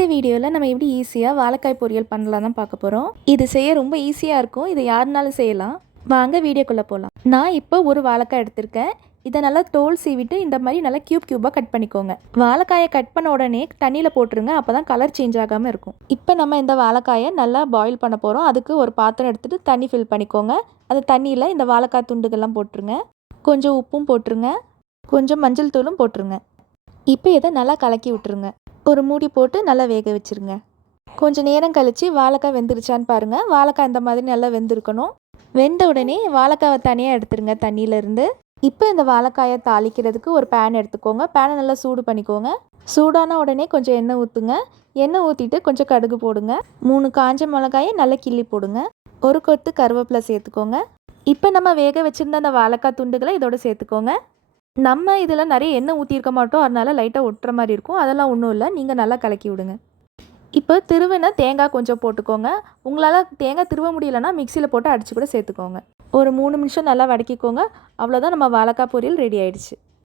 இந்த வீடியோவில் நம்ம எப்படி ஈஸியாக வாழைக்காய் பொரியல் பண்ணலாம் தான் பார்க்க போகிறோம் இது செய்ய ரொம்ப ஈஸியாக இருக்கும். இதை யாருனாலும் செய்யலாம். வாங்க வீடியோக்குள்ளே போகலாம் நான் இப்போ ஒரு வாழைக்காய் எடுத்திருக்கேன். இதை நல்லா தோல் சீவிட்டு இந்த மாதிரி நல்லா க்யூப் க்யூபாக கட் பண்ணிக்கோங்க. வாழைக்காயை கட் பண்ண உடனே தண்ணியில் போட்டுருங்க. அப்போ தான் கலர் சேஞ்ச் ஆகாமல் இருக்கும். இப்போ நம்ம இந்த வாழைக்காயை நல்லா பாயில் பண்ண போகிறோம் அதுக்கு ஒரு பாத்திரம் எடுத்துகிட்டு தண்ணி ஃபில் பண்ணிக்கோங்க. அந்த தண்ணியில் இந்த வாழைக்காய் துண்டுகள்லாம் போட்டுருங்க. கொஞ்சம் உப்பும் போட்டுருங்க. கொஞ்சம் மஞ்சள் தூளும் போட்டுருங்க. இப்போ இதை நல்லா கலக்கி விட்டுருங்க. ஒரு மூடி போட்டு நல்லா வேக வச்சுருங்க. கொஞ்சம் நேரம் கழித்து வாழைக்காய் வெந்துருச்சான்னு பாருங்கள் வாழைக்காய் இந்த மாதிரி நல்லா வெந்திருக்கணும். வெந்த உடனே வாழைக்காவை தனியாக எடுத்துருங்க தண்ணியிலேருந்து. இப்போ இந்த வாழைக்காயை தாளிக்கிறதுக்கு ஒரு பேன் எடுத்துக்கோங்க. பேனை நல்லா சூடு பண்ணிக்கோங்க. சூடான உடனே கொஞ்சம் எண்ணெய் ஊற்றுங்க எண்ணெய் ஊற்றிட்டு கொஞ்சம் கடுகு போடுங்க. மூணு காஞ்ச மிளகாயை நல்லா கிள்ளி போடுங்க. ஒரு கொத்து கருவேப்பிலை சேர்த்துக்கோங்க. இப்போ நம்ம வேக வச்சுருந்த அந்த வாழைக்காய் துண்டுகளை இதோட சேர்த்துக்கோங்க. நம்ம இதில் நிறைய எண்ணெய் ஊற்றிருக்க மாட்டோம். அதனால லைட்டாக ஒட்டுற மாதிரி இருக்கும். அதெல்லாம் ஒன்றும் இல்லை. நீங்கள் நல்லா கலக்கி விடுங்க. இப்போ திருவின தேங்காய் கொஞ்சம் போட்டுக்கோங்க. உங்களால் தேங்காய் திருவ முடியலன்னா மிக்சியில் போட்டு அடித்து கூட சேர்த்துக்கோங்க. ஒரு மூணு நிமிஷம் நல்லா வதக்கிக்கோங்க. அவ்வளோதான் நம்ம வாழைக்காய் பொரியல் ரெடி ஆயிடுச்சு.